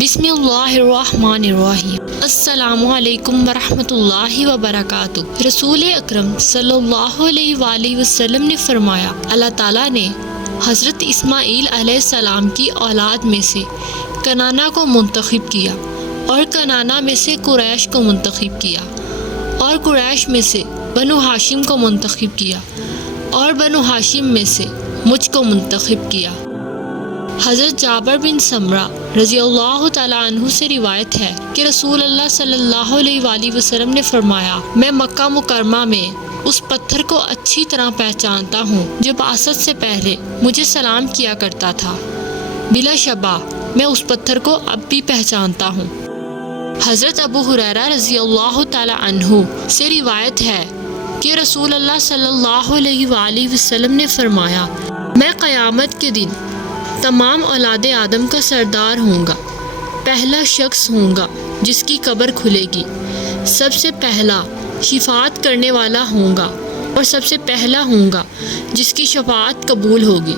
بسم اللہ الرحمن الرحیم۔ السلام علیکم ورحمۃ اللہ وبرکاتہ۔ رسول اکرم صلی اللہ علیہ وآلہ وسلم نے فرمایا، اللہ تعالیٰ نے حضرت اسماعیل علیہ السلام کی اولاد میں سے کنعانہ کو منتخب کیا، اور کنعانہ میں سے قریش کو منتخب کیا، اور قریش میں سے بنو ہاشم کو منتخب کیا، اور بنو ہاشم میں سے مجھ کو منتخب کیا۔ حضرت جابر بن سمرہ رضی اللہ تعالیٰ عنہ سے روایت ہے کہ رسول اللہ صلی اللہ علیہ وآلہ وسلم نے فرمایا، میں مکہ مکرمہ میں اس پتھر کو اچھی طرح پہچانتا ہوں جو بعثت سے پہلے مجھے سلام کیا کرتا تھا، بلا شبہ میں اس پتھر کو اب بھی پہچانتا ہوں۔ حضرت ابو ہریرہ رضی اللہ تعالیٰ عنہ سے روایت ہے کہ رسول اللہ صلی اللہ علیہ وآلہ وسلم نے فرمایا، میں قیامت کے دن تمام اولاد آدم کا سردار ہوں گا، پہلا شخص ہوں گا جس کی قبر کھلے گی، سب سے پہلا شفاعت کرنے والا ہوں گا، اور سب سے پہلا ہوں گا جس کی شفاعت قبول ہوگی۔